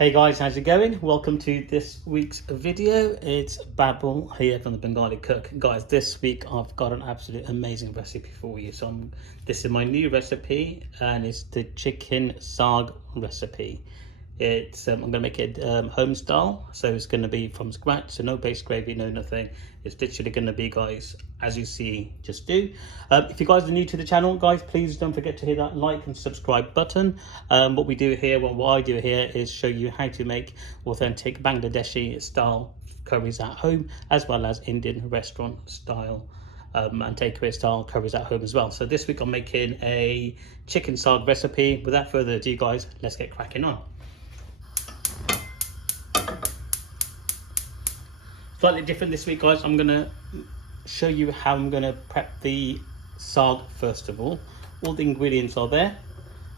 Hey guys, how's it going? Welcome to this week's video. It's Babel here from the Bengali Cook. Guys, this week I've got an absolute amazing recipe for you. This is my new recipe and it's the Chicken Saag recipe. I'm going to make it home style, so it's going to be from scratch, so no base gravy, no nothing. It's literally going to be, guys, as you see, just do. If you guys are new to the channel, guys, please don't forget to hit that like and subscribe button. What we do here, what I do here is show you how to make authentic Bangladeshi style curries at home, as well as Indian restaurant style and takeaway style curries at home as well. So this week I'm making a chicken saag recipe. Without further ado, guys, let's get cracking on. Slightly different this week, guys. I'm gonna show you how I'm gonna prep the saag first of all. All the ingredients are there,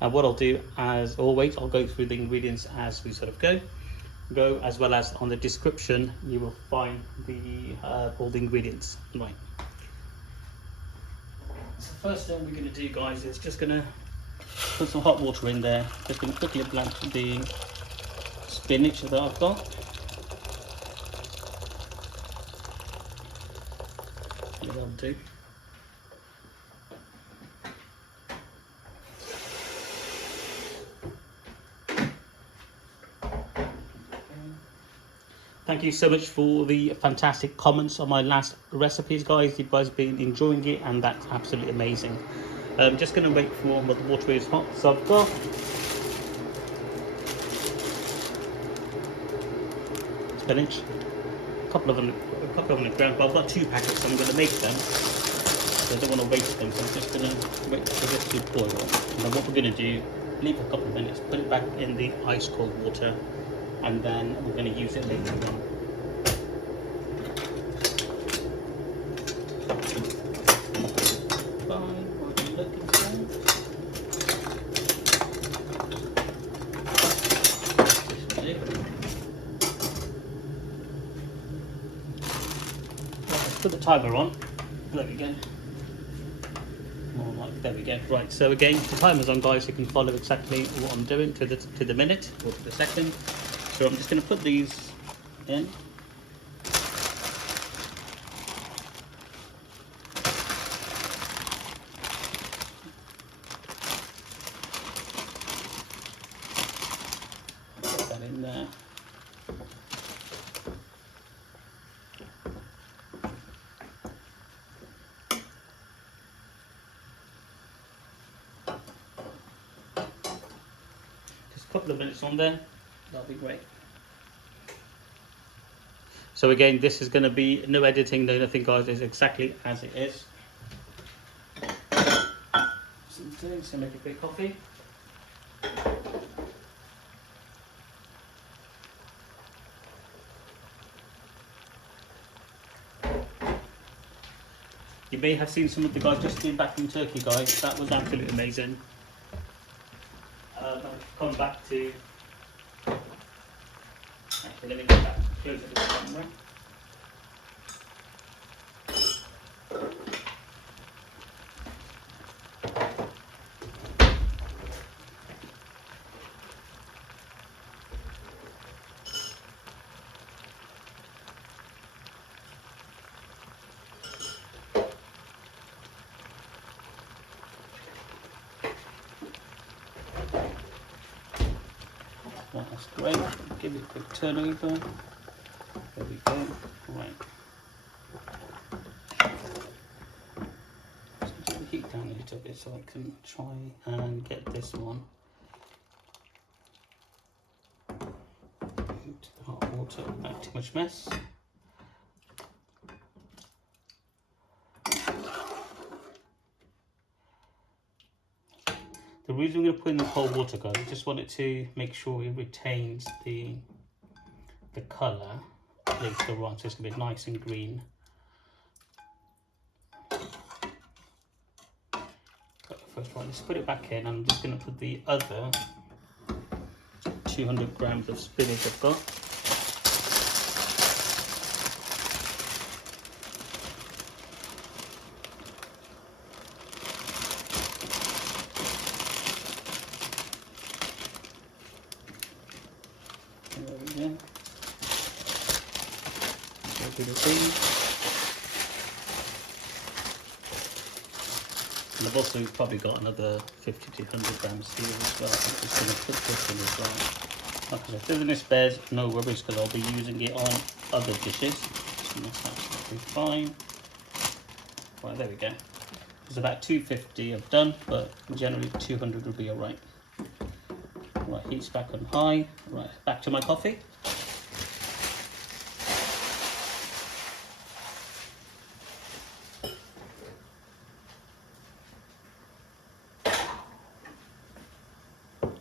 and what I'll do, as always, I'll go through the ingredients as we sort of go, as well as on the description you will find the all the ingredients. Right. So first thing we're gonna do, guys, is just gonna put some hot water in there. Just gonna quickly blanch the spinach that I've got. That'll do. Thank you so much for the fantastic comments on my last recipes, guys. You guys have been enjoying it, and that's absolutely amazing. I'm just going to wait for the water is hot. So I've got spinach, a couple of them on the ground, but I've got 2 packets, so I'm going to make them. So I don't want to waste them, so I'm just going to wait for this to boil. And then what we're going to do, leave a couple of minutes, put it back in the ice cold water, and then we're going to use it later on. Put the timer on. There we go. More like, there we go. Right, so again, the timer's on, guys. You can follow exactly what I'm doing to the minute or to the second. So I'm just going to put these in. Put that in there. Couple of minutes on there, that'll be great. So again, this is going to be no editing, no nothing, guys. It's exactly as it is. So make a quick coffee. You may have seen some of the guys just came back from Turkey, guys. That was absolutely amazing. I've come back to. Actually, let me get back closer to the camera. That's great. Give it a quick turn over. There we go. Right. Just put the heat down a little bit so I can try and get this one into the hot water without too much mess. The reason I'm going to put in the cold water, guys, I just want it to make sure it retains the colour later on, so it's going to be nice and green. First, right, let's put it back in. I'm just going to put the other 200 grams of spinach I've got. There we go. Go to the beans. And I've also probably got another 50 to 100 grams here as well. I'm just going to put this in as well. Like I said, if there's any spares, no worries, because I'll be using it on other dishes. So that's absolutely fine. Right, there we go. It's about 250 I've done, but generally 200 would be alright. Right, heat's back on high. Right, back to my coffee.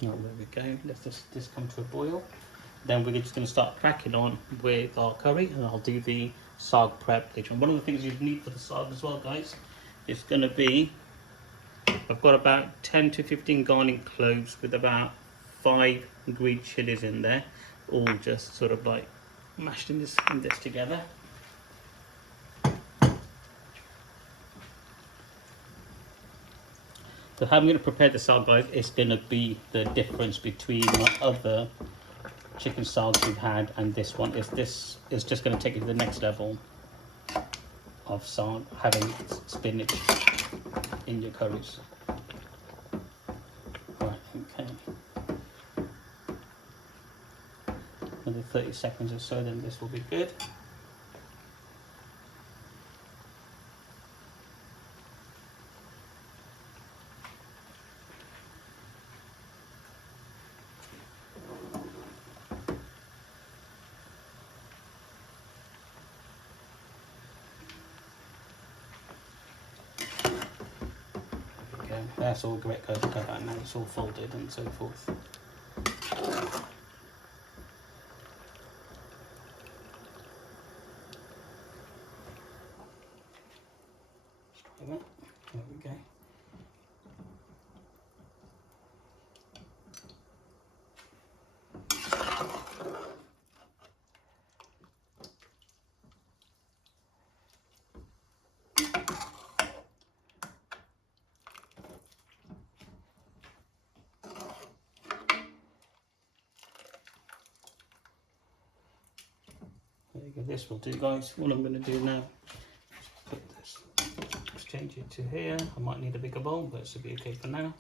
There we go. Let this come to a boil. Then we're just going to start cracking on with our curry, and I'll do the saag prep later on. One of the things you need for the saag as well, guys, is going to be, I've got about 10 to 15 garlic cloves with about 5 green chilies in there, all just sort of like mashed in this together. So how I'm going to prepare the saag, guys, is going to be the difference between my other chicken saags we've had and this one. This is just going to take it to the next level of saag, having spinach in your curries. Right, okay. Another 30 seconds or so, then this will be good. That's all great, guys. Cut out now. It's all folded and so forth. Let's try that. There we go. There you go, this will do, guys. What I'm going to do now is put this, exchange it to here. I might need a bigger bowl, but it should be okay for now.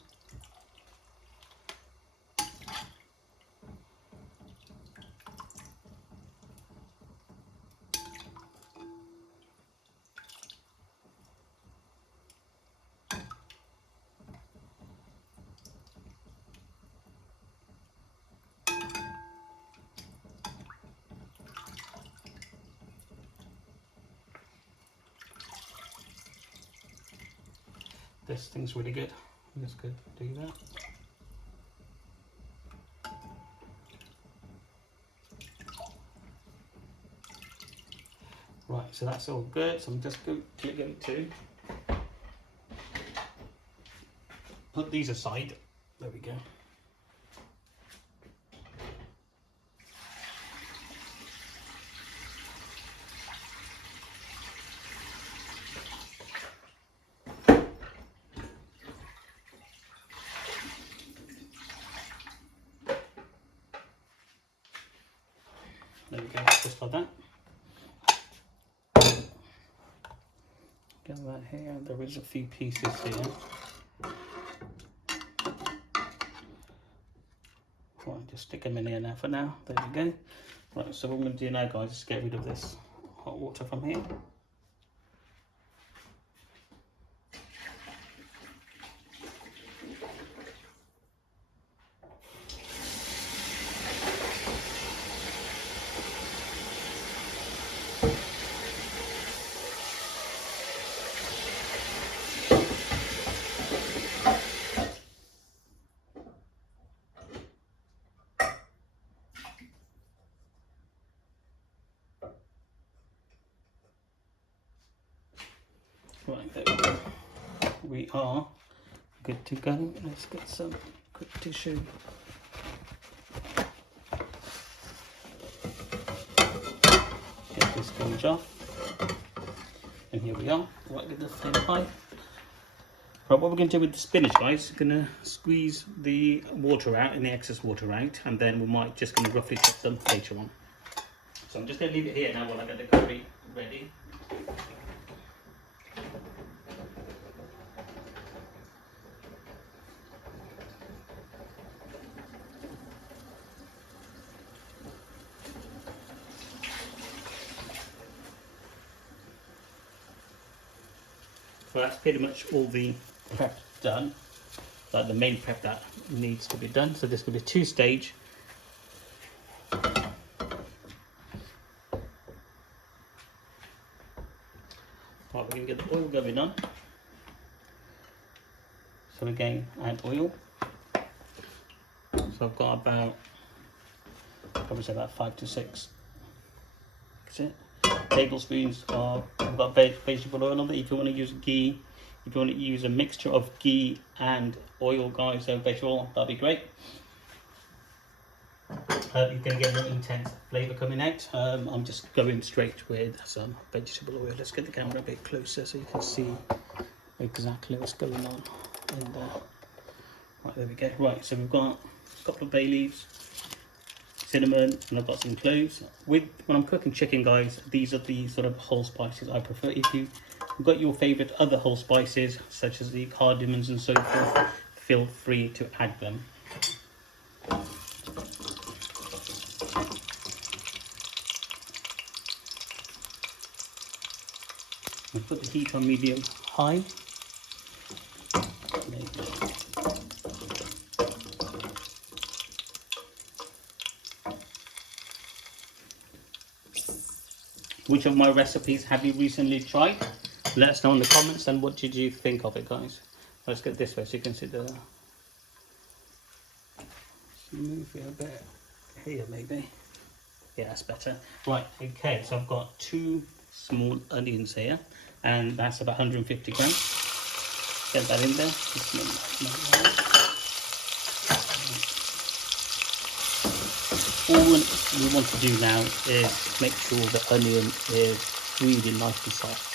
This thing's really good. Let's go do that. Right, so that's all good. So I'm just going to put these aside. There we go. There we go, just like that. Get that here. There is a few pieces here. Right, just stick them in here now for now. There we go. Right, so what I'm going to do now, guys, is get rid of this hot water from here. Right, there we go. We are good to go. Let's get some quick tissue. Get this sponge off. And here we are. Right, get the flame high. Right, what we're going to do with the spinach, guys, we're going to squeeze the water out, and the excess water out, and then we might just going to roughly chop them later on. So I'm just going to leave it here now while I get the curry ready. So that's pretty much all the prep done, like the main prep that needs to be done. So this will be a 2-stage. Right, we're going to get the oil going on. So again, add oil. So I've got about, probably say about 5 to 6. That's it. Tablespoons of, I've got vegetable oil on there. If you want to use ghee, if you want to use a mixture of ghee and oil, guys, so vegetable oil, that'd be great. You're going to get an intense flavour coming out. I'm just going straight with some vegetable oil. Let's get the camera a bit closer so you can see exactly what's going on in there. Right, there we go. Right, so we've got a couple of bay leaves, cinnamon, and I've got some cloves. When I'm cooking chicken, guys, these are the sort of whole spices I prefer. If you've got your favourite other whole spices, such as the cardamoms and so forth, feel free to add them. I'll put the heat on medium high. Which of my recipes have you recently tried? Let us know in the comments, and what did you think of it, guys? Let's get this way so you can see the... Move it a bit here, maybe. Yeah, that's better. Right, okay, so I've got 2 small onions here, and that's about 150 grams. Get that in there. All we want to do now is make sure the onion is really nice and soft.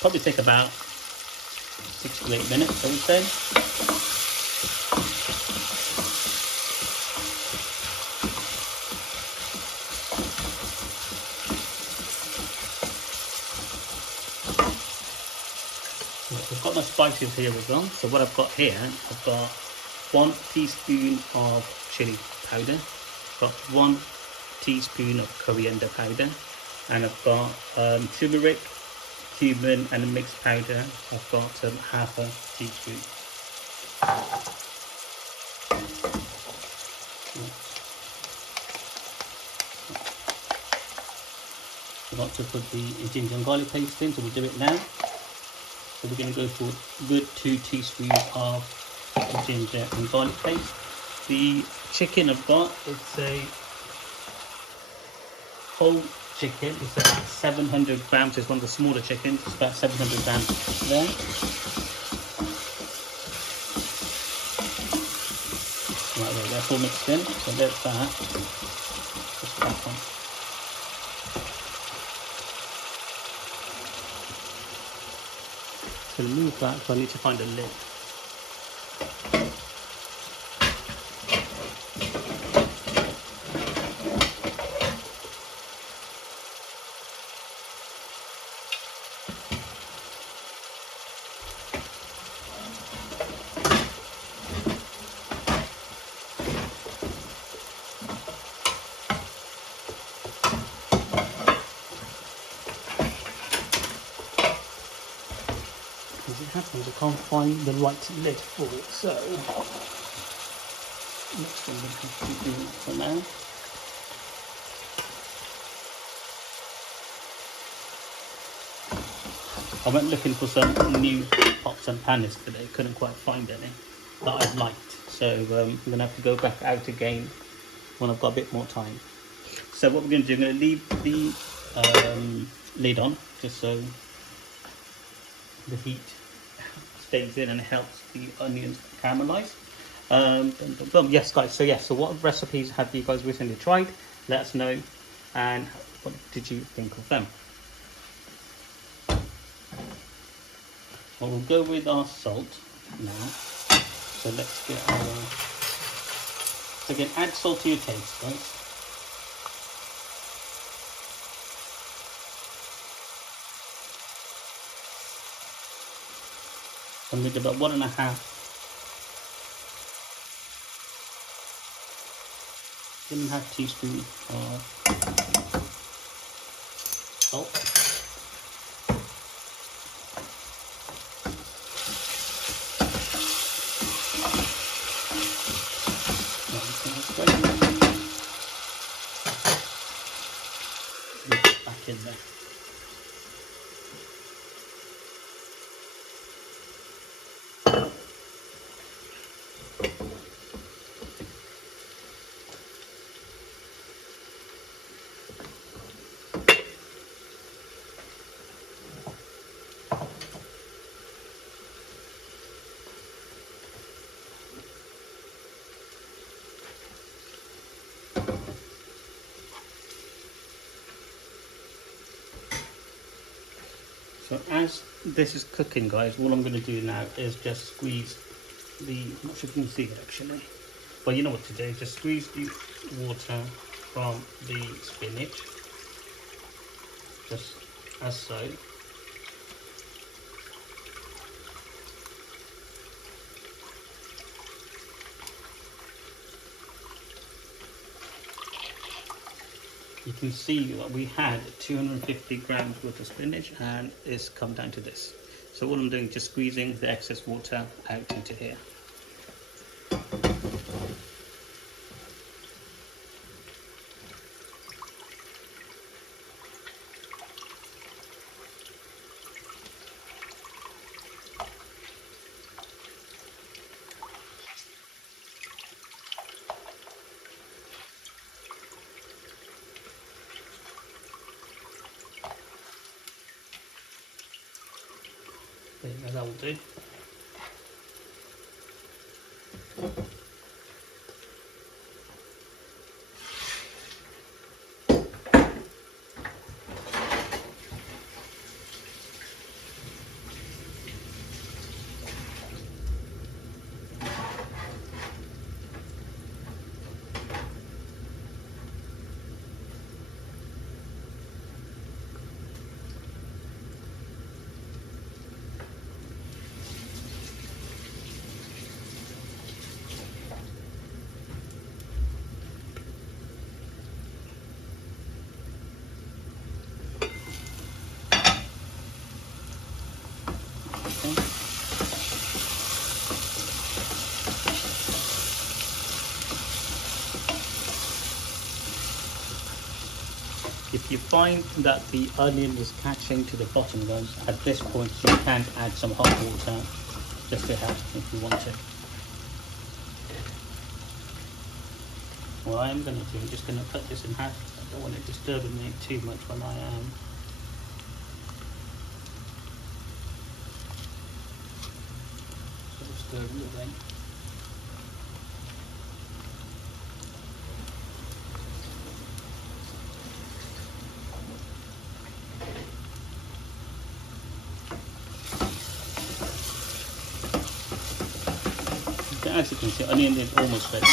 Probably take about 6 to 8 minutes, I would say. I've got my spices here as well. So what I've got here, I've got 1 teaspoon of chili powder, I've got 1 teaspoon of coriander powder, and I've got turmeric, cumin, and a mixed powder. I've got half a teaspoon. Forgot to put the ginger and garlic paste in, so we'll do it now. So we're going to go for a good 2 teaspoons of ginger and garlic paste. The chicken I've got, it's a whole chicken. It's about 700 grams. It's one of the smaller chickens. It's about 700 grams there. Right there, that's all mixed in. So there's that. Just crack on. So move that, so I need to find a lid. As it happens, I can't find the right lid for it, so next one we have to do for now. I went looking for some new pots and pans today, couldn't quite find any that I liked, so I'm going to have to go back out again when I've got a bit more time. So what we're going to do, I'm going to leave the lid on just so the heat stays in and helps the onions caramelize. Yes, guys, so what recipes have you guys recently tried? Let us know, and what did you think of them? Well, we'll go with our salt now. So let's get our... So again, add salt to your taste, guys. And with about 1.5 teaspoon of salt. Back in there. So as this is cooking, guys, all I'm going to do now is just squeeze the, I'm not sure if you can see it actually, well, you know what to do, just squeeze the water from the spinach, just as so. You can see that we had 250 grams worth of spinach and it's come down to this. So all I'm doing is just squeezing the excess water out into here. That will do. If you find that the onion is catching to the bottom, guys, at this point you can add some hot water just to help if you want to. What I'm going to do, I'm just going to cut this in half. I don't want it disturbing me too much when I am sort of stirring the thing. As you can see, onion is almost ready.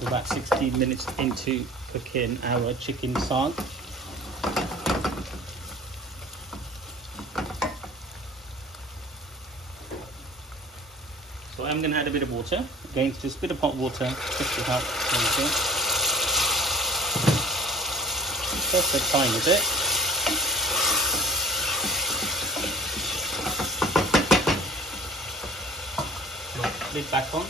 We're about 16 minutes into cooking our chicken saag. So I'm going to add a bit of water. Again, just a bit of hot water just to help everything. Just a tiny bit. Lid back on.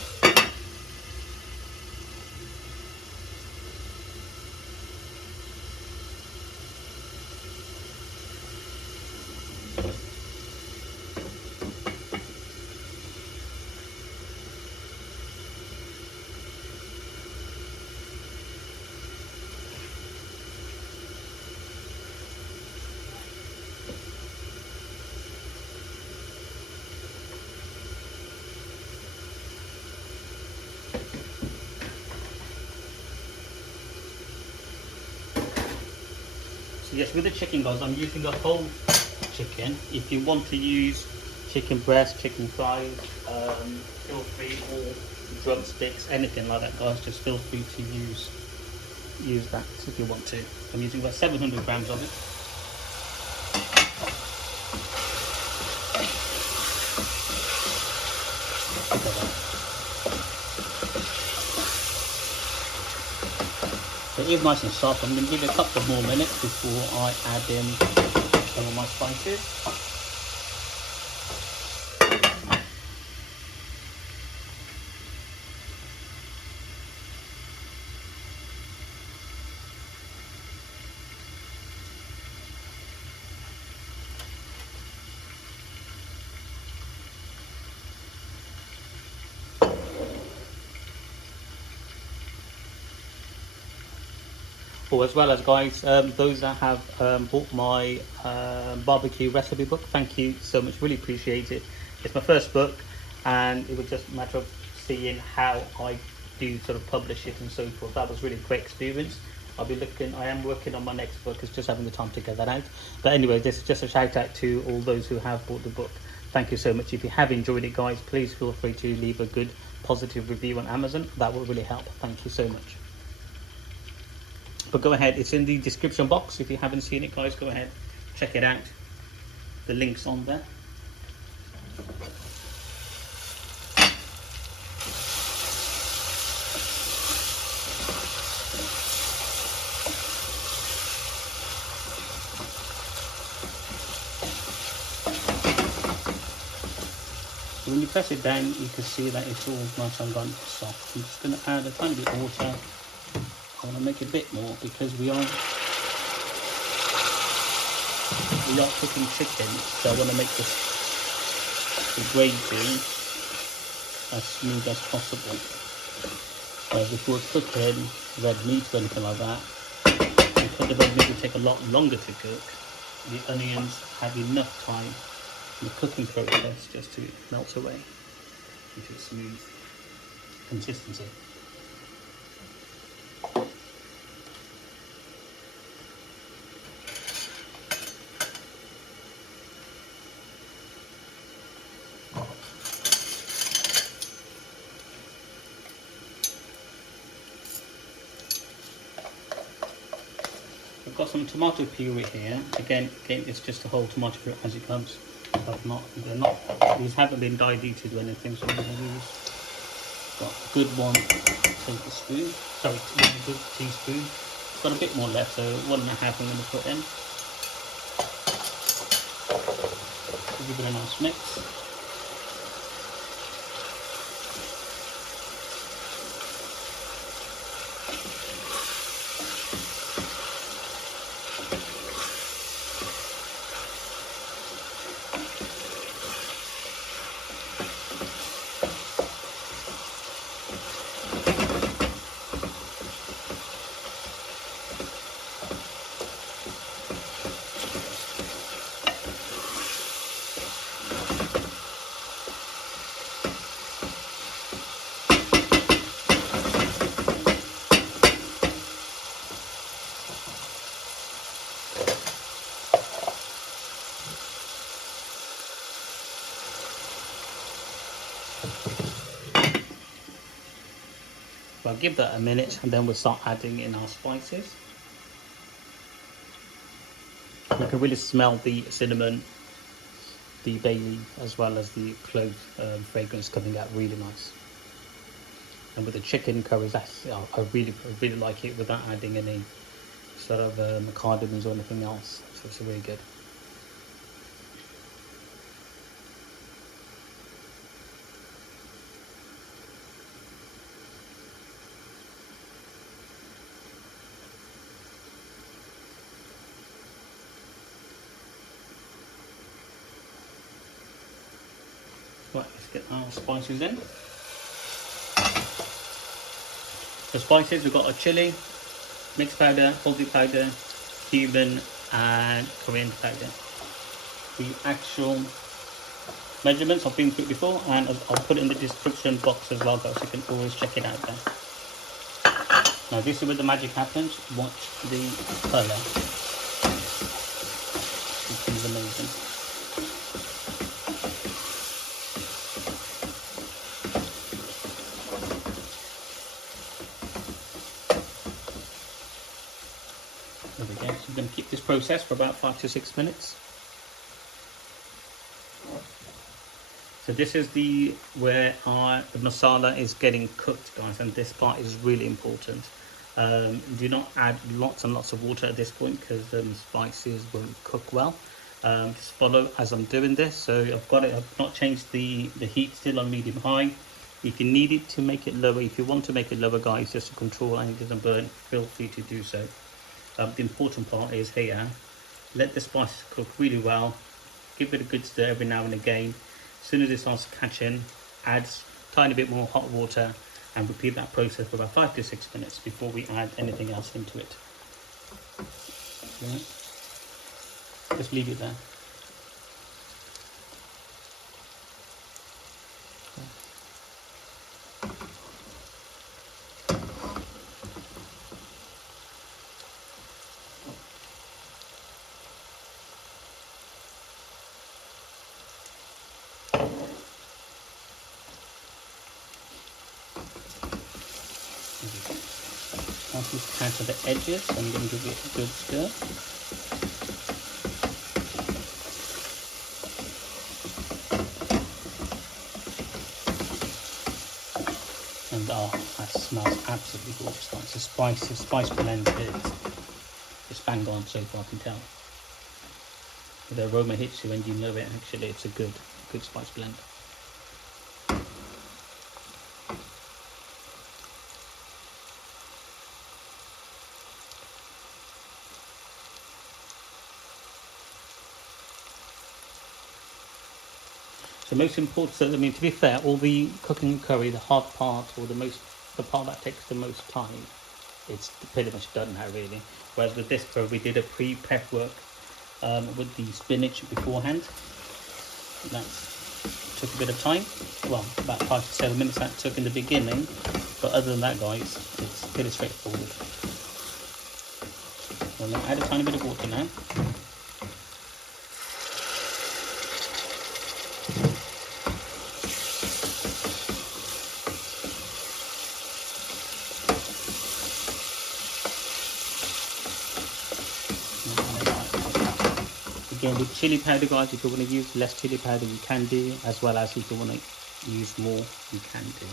Yes, with the chicken, guys, I'm using a whole chicken. If you want to use chicken breast, chicken thighs, feel free, or drumsticks, anything like that, guys, just feel free to use that if you want to. I'm using about 700 grams of it. So it is nice and soft. I'm going to give it a couple more minutes before I add in some of my spices. Oh, as well as, guys, those that have bought my barbecue recipe book, thank you so much, really appreciate it. It's my first book, and it was just a matter of seeing how I do sort of publish it and so forth. That was really a great experience. I am working on my next book, it's just having the time to get that out. But anyway, this is just a shout out to all those who have bought the book. Thank you so much. If you have enjoyed it, guys, please feel free to leave a good positive review on Amazon. That will really help. Thank you so much. But go ahead, it's in the description box. If you haven't seen it, guys, go ahead, check it out. The link's on there. So when you press it down, you can see that it's all nice and gone soft. I'm just going to add a tiny bit of water. I want to make a bit more because we are cooking chicken, so I want to make the gravy as smooth as possible. Whereas if we're cooking red meat or anything like that, because the red meat will take a lot longer to cook, the onions have enough time in the cooking process just to melt away into a smooth consistency. I've got some tomato puree here. Again, it's just a whole tomato puree as it comes. These haven't been diluted or anything, so I'm going to use got a good 1 tablespoon. Sorry, 1 good teaspoon. Got a bit more left, so 1.5 I'm going to put in. Give it a nice mix. So I'll give that a minute and then we'll start adding in our spices. I can really smell the cinnamon, the bay leaf, as well as the clove fragrance coming out really nice. And with the chicken curries, I really like it without adding any sort of cardamoms or anything else. So it's really good. Right, let's get our spices in. The spices, we've got our chili, mixed powder, halsey powder, cumin, and coriander powder. The actual measurements I've been through before, and I'll put it in the description box as well, guys, so you can always check it out there. Now this is where the magic happens. Watch the colour. It's amazing. There we go. So we're going to keep this process for about 5 to 6 minutes. So this is where the masala is getting cooked, guys, and this part is really important. Do not add lots and lots of water at this point because the spices won't cook well. Just follow as I'm doing this. So I've not changed the heat, still on medium high. If you need it to make it lower, if you want to make it lower, guys, just to control and it doesn't burn, feel free to do so. The important part is here, let the spices cook really well, give it a good stir every now and again. As soon as it starts catching, add a tiny bit more hot water and repeat that process for about 5 to 6 minutes before we add anything else into it. Right. Just leave it there. Once it's kind of the edges, I'm going to give it a good stir. And that smells absolutely gorgeous. It's a spice blend it's bang on so far, I can tell. The aroma hits you and you know it. Actually, it's a good spice blend. So most important, so I mean, to be fair, all the cooking curry, the hard part or the part that takes the most time, it's pretty much done now really. Whereas with this curry, we did a pre-prep work with the spinach beforehand. That took a bit of time. Well, about 5 to 7 minutes that took in the beginning. But other than that, guys, it's pretty straightforward. So I'm going to add a tiny bit of water now. Again, with chili powder, guys, if you want to use less chili powder, you can do, as well as if you want to use more, you can do.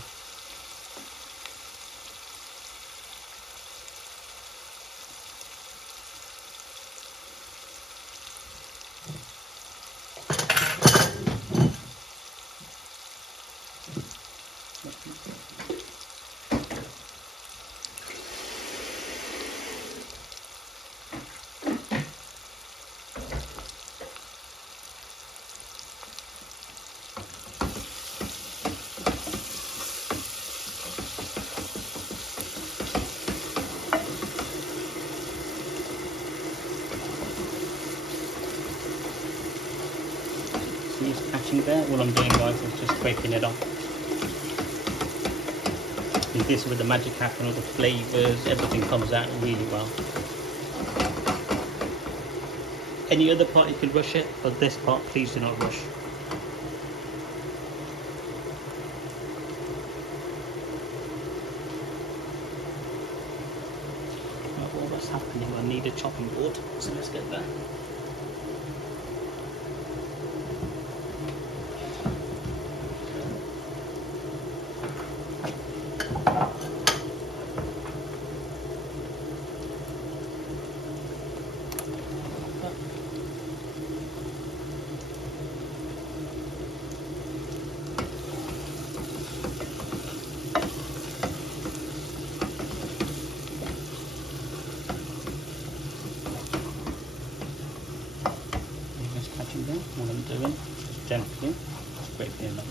It's catching there. All I'm doing, guys, is just scraping it off. And this with the magic happen, all the flavours, everything comes out really well. Any other part you could rush it, but this part, please do not rush. Well, what's happening? I need a chopping board, so let's get that. What I'm doing, just gently scraping it up.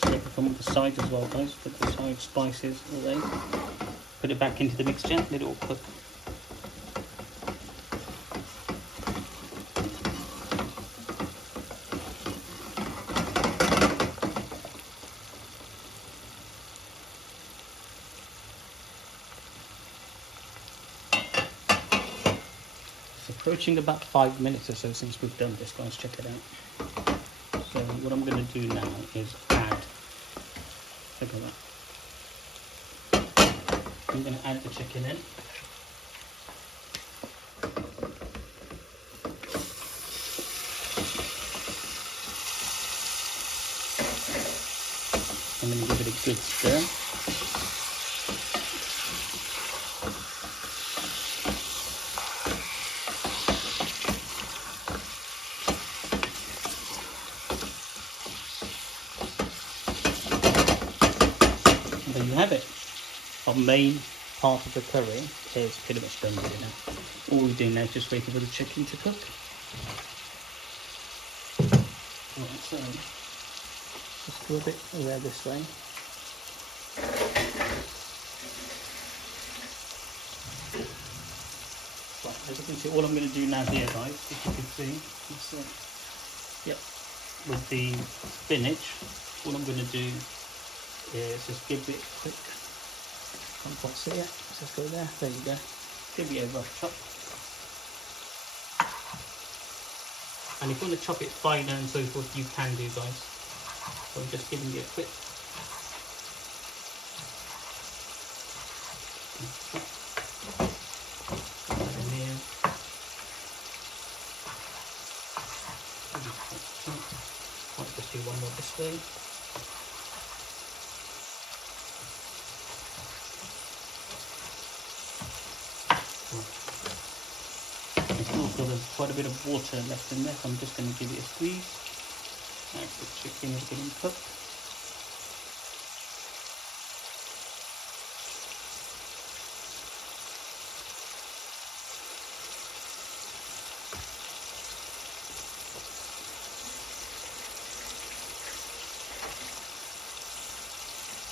separate from the sides as well, guys. Put the side spices away. Put it back into the mixture, let it all cook. Approaching about 5 minutes or so since we've done this, guys. Check it out. So what I'm going to do now is add, look at that, I'm going to add the chicken in. I'm going to give it a good stir. There you have it. Our main part of the curry is pretty much done with it now. All we're doing now is just waiting for the chicken to cook. Right, so just do a bit around this way. Right, as you can see, all I'm going to do now here, guys, if you can see, yep, with the spinach, all I'm going to do is just give it a quick, can't quite see it, let's just go there, there you go, give it a rough chop. And if you want to chop it finer and so forth, you can do, guys. So I'm just giving it a quick I'll just do one more this way. So there's quite a bit of water left in there, so I'm just going to give it a squeeze. As the chicken is getting cooked.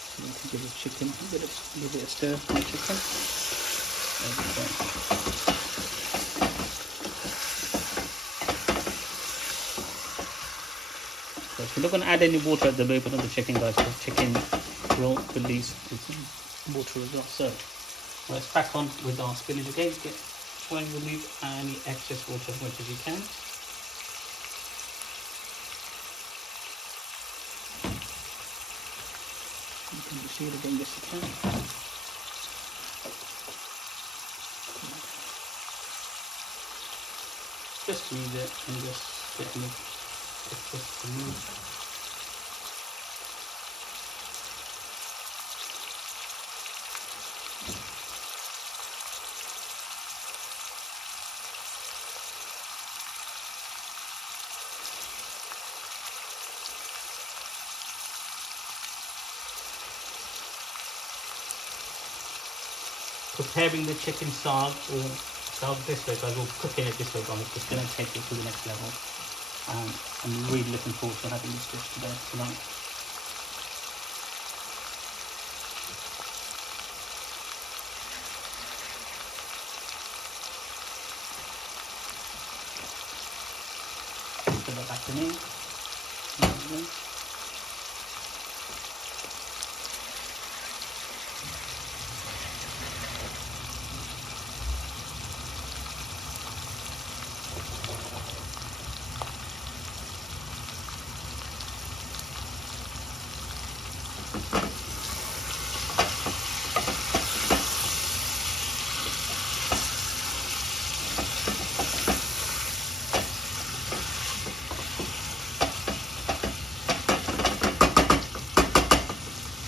So you can give the chicken a bit of stir on the chicken. There we go. We're not going to add any water at the moment on the chicken, guys. The chicken will release water as well. So let's crack on with our spinach again. Try and remove any excess water as much as you can. You can just see it again, yes you can. Just squeeze it and just get it. Just to move. Preparing the chicken saag or saag this way, guys, or cooking it this way, guys, it's going to take it to the next level. I'm really looking forward to having this dish tonight. Put that back in.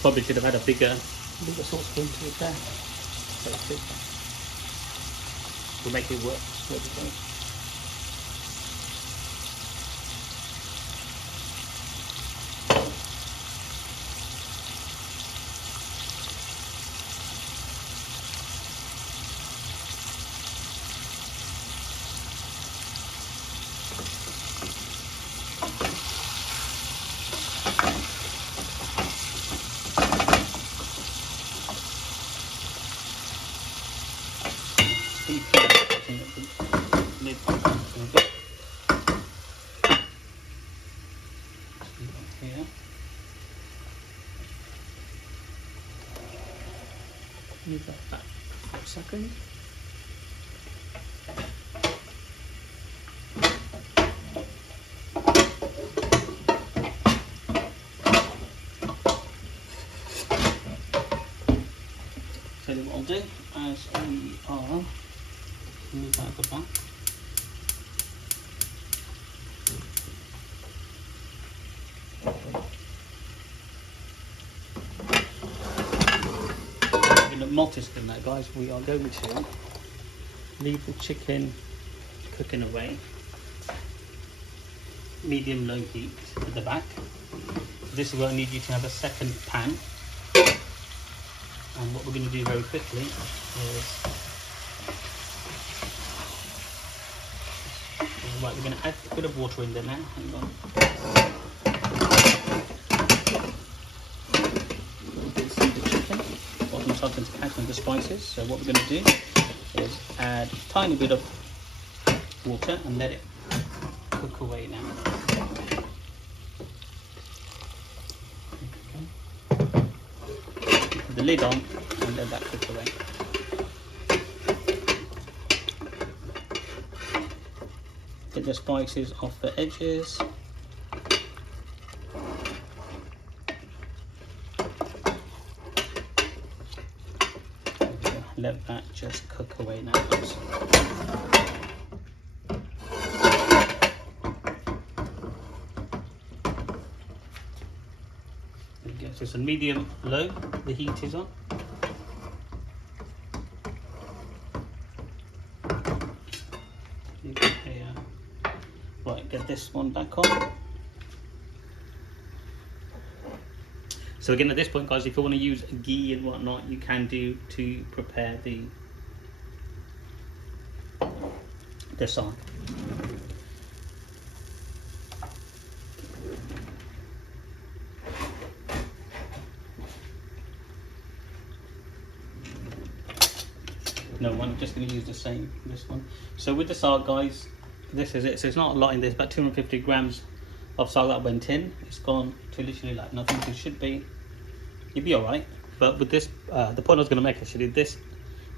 Probably should have had a bigger saucepan to it there. We'll make it work. Leave that back for a second. Tell you what I'll do as we are move that at the back. In a multi-skin that, guys, we are going to leave the chicken cooking away, medium low heat at the back. This is where I need you to have a second pan, and what we're going to do very quickly is right, we're going to add a bit of water in there now. Hang on. You can see the chicken, what I'm starting to catch on the spices. So what we're going to do is add a tiny bit of water and let it cook away now. Okay. Put the lid on and let that cook away. Get the spices off the edges. Let that just cook away now, guys. There we go. So it's a medium low, the heat is on. Right, get this one back on. So again, at this point, guys, if you want to use ghee and whatnot, you can do to prepare the saag. No, I'm just going to use this one. So with the saag, guys, this is it. So it's not a lot in this, about 250 grams of saag that went in. It's gone to literally like nothing. It should be, you'd be all right. But with this, the point I was going to make actually, this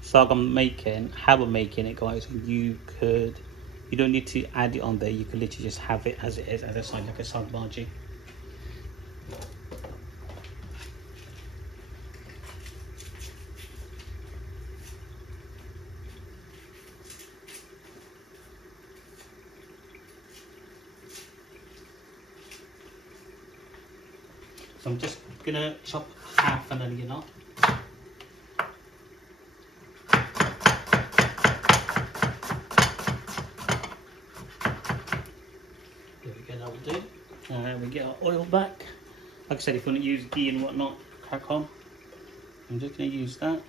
saag I'm making, how I'm making it, guys, you don't need to add it on there. You can literally just have it as it is, as a side, like a saag bhaji. So I'm just gonna chop half and then there we go, that will do. We get our oil back. Like I said, if you want to use ghee and whatnot, crack on. I'm just gonna use that.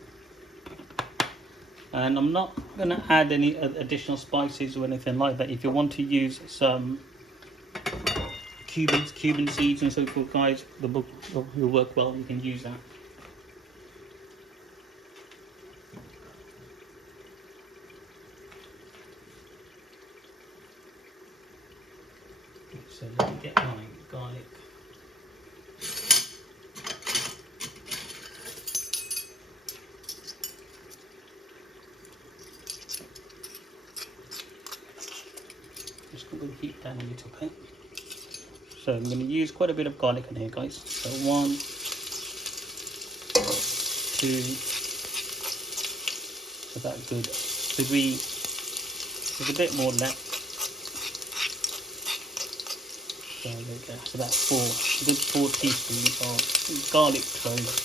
And I'm not gonna add any additional spices or anything like that. If you want to use some Cuban seeds and so forth, guys, the book will work well. You can use that. So let me get my garlic. Just going to heat down a little bit. So I'm going to use quite a bit of garlic in here, guys. So 1, 2, about good 3. There's a bit more left. So there we go. It's about 4, good 4 teaspoons of garlic cloves.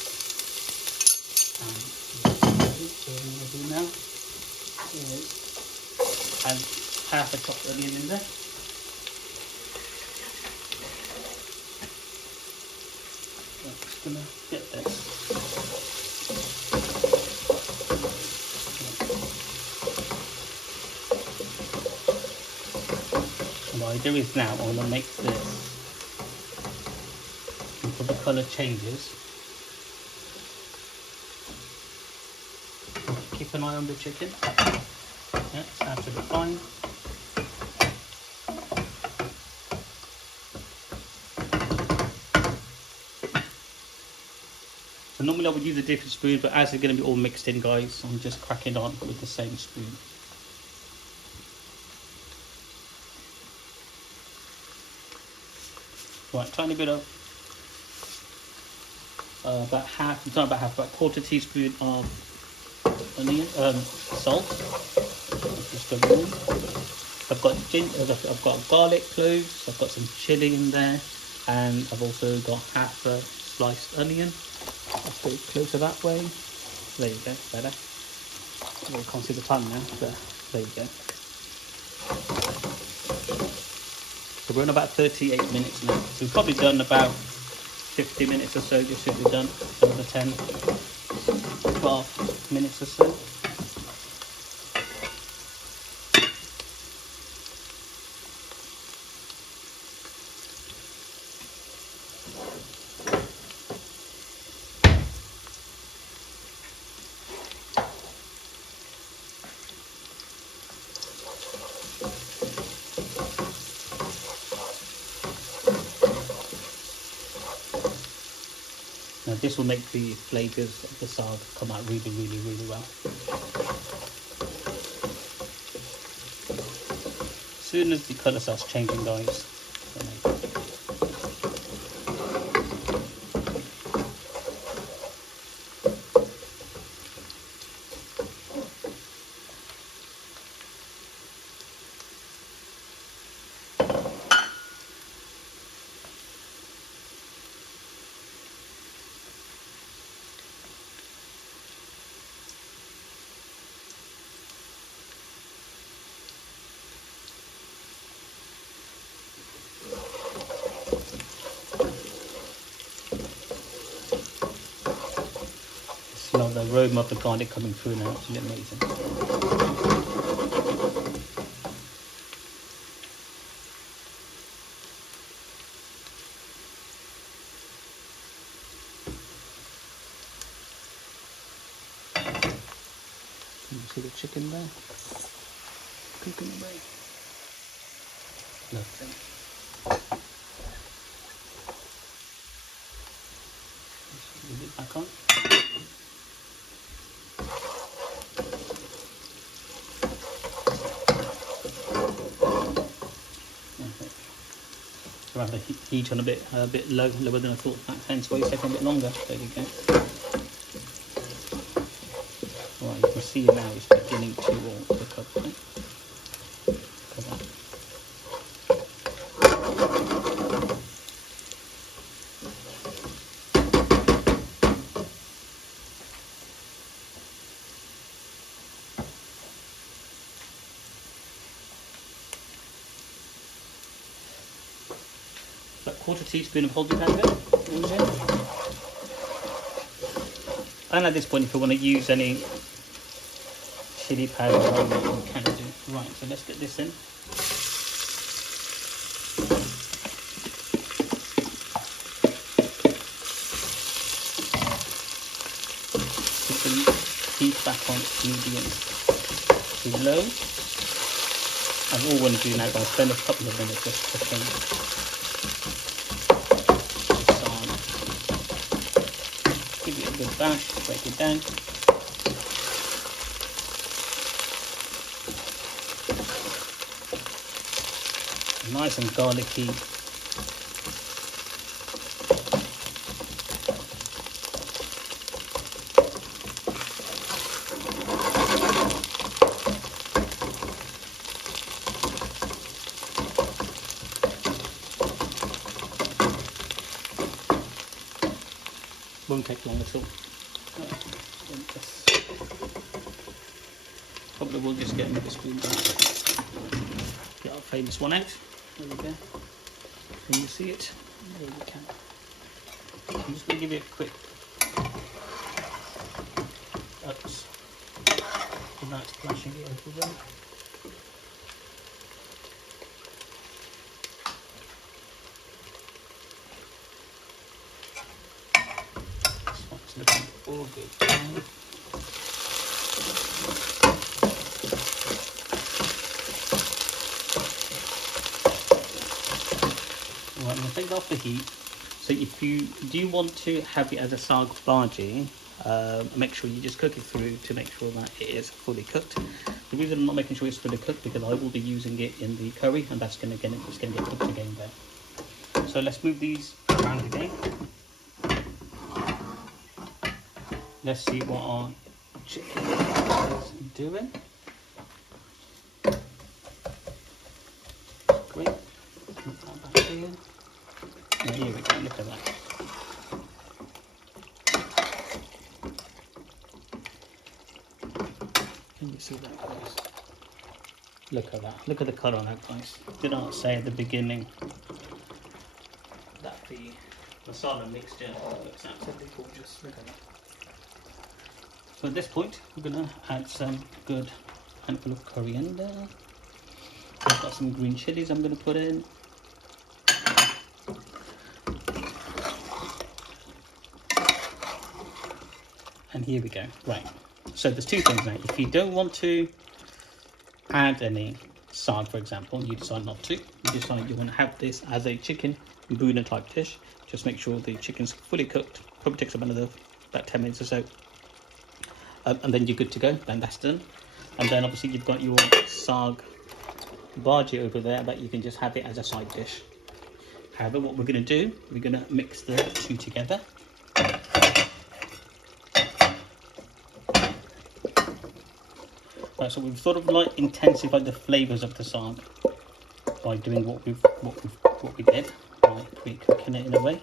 So what I'm going to do now is add half a chopped onion in there. I'm just going to get this. And what I do is now I'm going to make this until the colour changes. Keep an eye on the chicken. Yeah, it's absolutely fine. So normally I would use a different spoon, but as it's going to be all mixed in, guys, I'm just cracking on with the same spoon. Right, tiny bit of about a quarter teaspoon of onion, salt. Just going in. I've got garlic cloves. I've got some chili in there, and I've also got half a sliced onion. Let's go closer that way. There you go, better. You can't see the time now, but there you go. So we're on about 38 minutes now. So we've probably done about 50 minutes or so, just should be done. Another 10, 12 minutes or so. Now this will make the flavours of the saag come out really, really, really well. As soon as the colour starts changing, guys, smell the aroma of the garlic coming through now. It's amazing. You see the chicken there? Cooking away. Lovely. Leave it back on. So I have the heat on a bit lower than I thought. Hence why it's taking a bit longer. There you go. Right, you can see now it's beginning to cook up. Right? Come on. Quarter teaspoon of wholesome powder. And at this point, if you want to use any chili powder, you can do. Right, so let's get this in. Put the heat back on medium to low. And all we're going to do now is spend a couple of minutes just cooking. Give it a good bash, break it down. Nice and garlicky. Won't take long at all. Probably will just get another spoon back. Get our famous one out. There we go. Can you see it? There we can. I'm just going to give it a quick ups without splashing it everywhere. Looking all good. Right, I'm going to take it off the heat So if you do want to have it as a saag bhaji, make sure you just cook it through to make sure that it is fully cooked. The reason I'm not making sure it's fully cooked because I will be using it in the curry, and that's going to get cooked again there. So let's move these around again. Let's see what our chicken is doing. Great. Put that back here. And here we go. Look at that. Can you see that, guys? Look at that. Look at the colour on that, guys. Did I say at the beginning that the masala mixture looks absolutely gorgeous? Look at that. So at this point, we're going to add some good handful of coriander. I've got some green chilies I'm going to put in. And here we go. Right. So there's two things now. If you don't want to add any saag, for example, you decide not to. You decide you want to have this as a chicken bhuna type dish. Just make sure the chicken's fully cooked. Probably takes about 10 minutes or so. And then you're good to go. Then that's done. And then obviously you've got your saag bhaji over there that you can just have it as a side dish. However, what we're going to do, we're going to mix the two together. Right, so we've sort of like intensified the flavours of the saag by doing what we did by pre-cooking it in a way.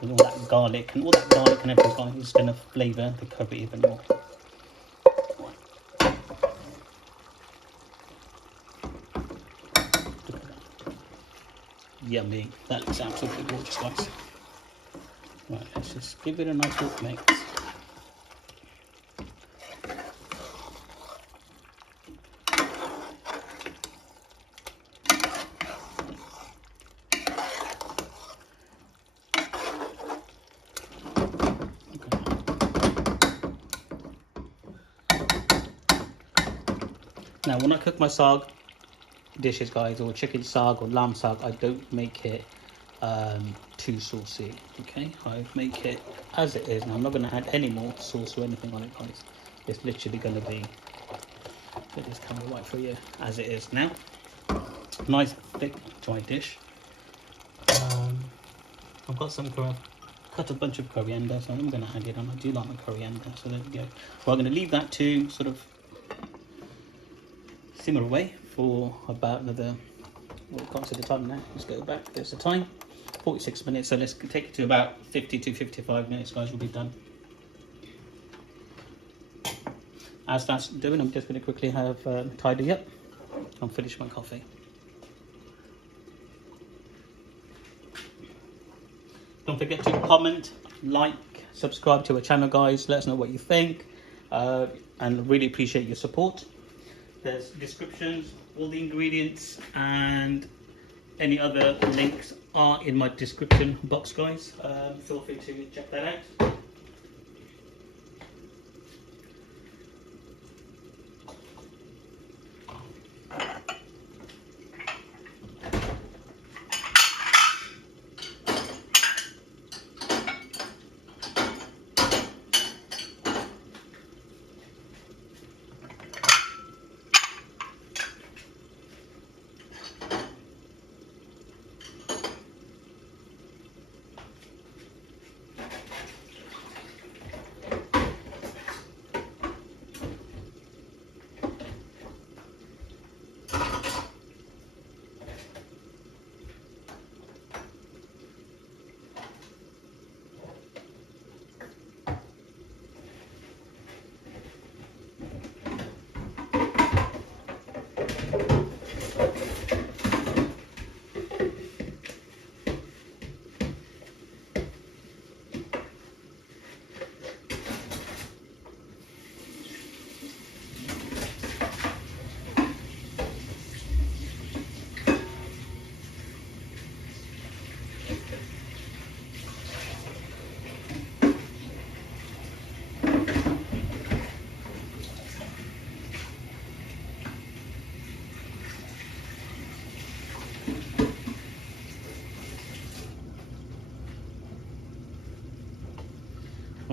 And all that garlic and everything is going to flavour the curry even more. Look at that. Yummy. That looks absolutely gorgeous, guys. Right, let's just give it a nice little mix. Now, when I cook my saag dishes, guys, or chicken saag or lamb saag, I don't make it too saucy. Okay, I make it as it is. Now, I'm not going to add any more sauce or anything on it, guys. It's literally going to be, let this camera right for you, as it is now. Nice thick dry dish. I've got some cut a bunch of coriander, so I'm going to add it on. I do like my coriander, so there we go. Well, I'm going to leave that to sort of simmer away for about another, well, I can't see the time now, let's go back, there's the time, 46 minutes, so let's take it to about 50 to 55 minutes, guys, we'll be done. As that's doing, I'm just going to quickly have tidy up and finish my coffee. Don't forget to comment, like, subscribe to our channel, guys, let us know what you think, and really appreciate your support. There's descriptions, all the ingredients and any other links are in my description box, guys. Feel free to check that out.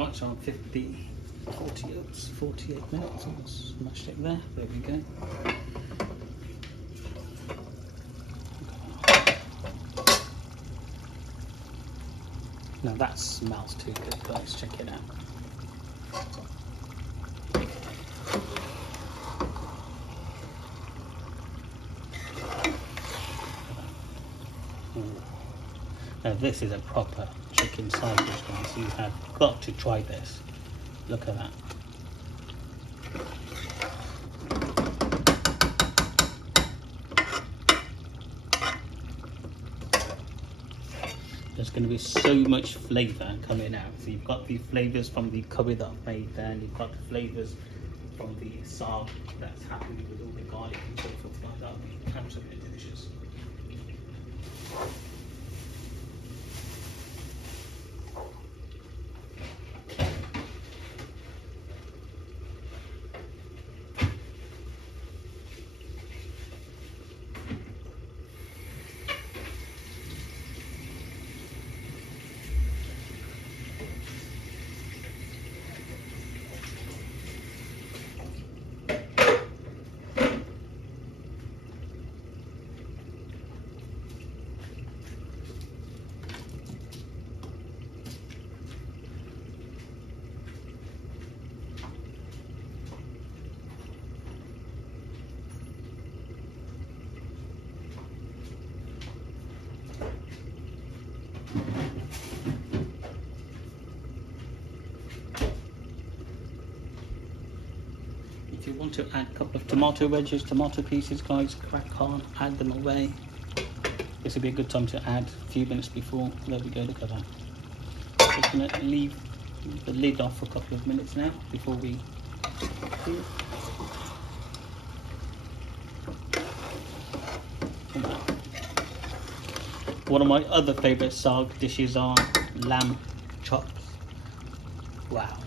much on 48 minutes. I'll smash it there. There we go. Now that smells too good, guys. Check it out. Now this is a proper chicken sandwich, guys. You have got to try this. Look at that. There's going to be so much flavour coming out. So you've got the flavours from the curry that I've made there, and you've got the flavours from the saag that's happening with all the garlic and so forth like that. That'll be absolutely delicious. If you want to add a couple of tomato wedges, tomato pieces, guys, crack on, add them away. This would be a good time to add a few minutes before. There we go, look at that. Just going to leave the lid off for a couple of minutes now before we do. One of my other favourite saag dishes are lamb chops. Wow.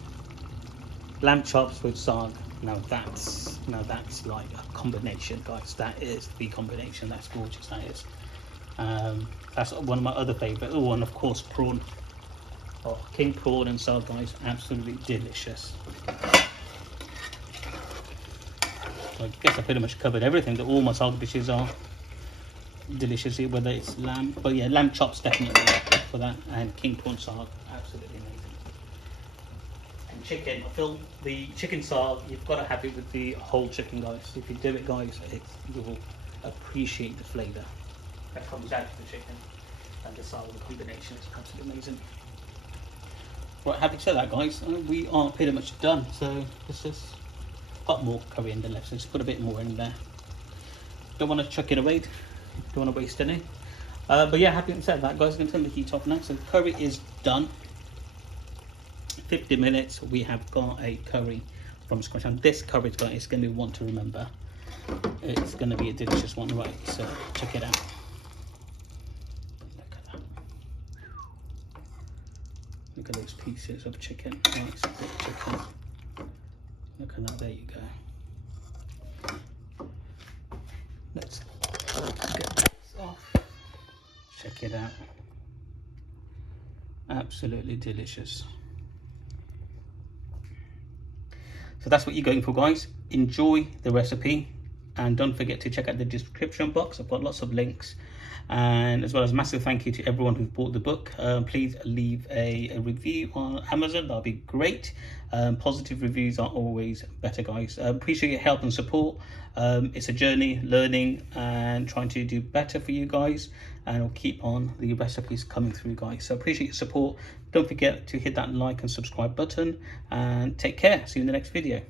Lamb chops with saag. Now that's like a combination, guys. That is the combination. That's gorgeous. That is. That's one of my other favourite. Oh, and of course prawn. Oh, king prawn and saag, guys. Absolutely delicious. So I guess I pretty much covered everything. That all my saag dishes are delicious here, whether it's lamb. But yeah, lamb chops definitely for that, and king prawn saag. Absolutely amazing. Chicken, I feel the chicken saag, you've got to have it with the whole chicken, guys. If you do it, guys, you will appreciate the flavour that comes out of the chicken, and the saag, the combination is absolutely amazing. Right, having said that, guys, we are pretty much done. So this is got more curry in the left, so just put a bit more in there. Don't want to chuck it away, don't want to waste any. But yeah, having said that, guys, I'm going to turn the heat off now. So the curry is done. 50 minutes, we have got a curry from scratch, and this curry, guys, is going to be one to remember. It's going to be a delicious one, right? So check it out. Look at that. Look at those pieces of chicken. Nice bit of chicken. Look at that. There you go. Let's get this off. Check it out. Absolutely delicious. So that's what you're going for, guys. Enjoy the recipe, and don't forget to check out the description box. I've got lots of links, and as well as massive thank you to everyone who bought the book. Please leave a review on Amazon. That'll be great. Positive reviews are always better, guys. Appreciate your help and support. It's a journey, learning and trying to do better for you guys, and I'll keep on the recipes coming through, guys. So appreciate your support. Don't forget to hit that like and subscribe button, and take care. See you in the next video.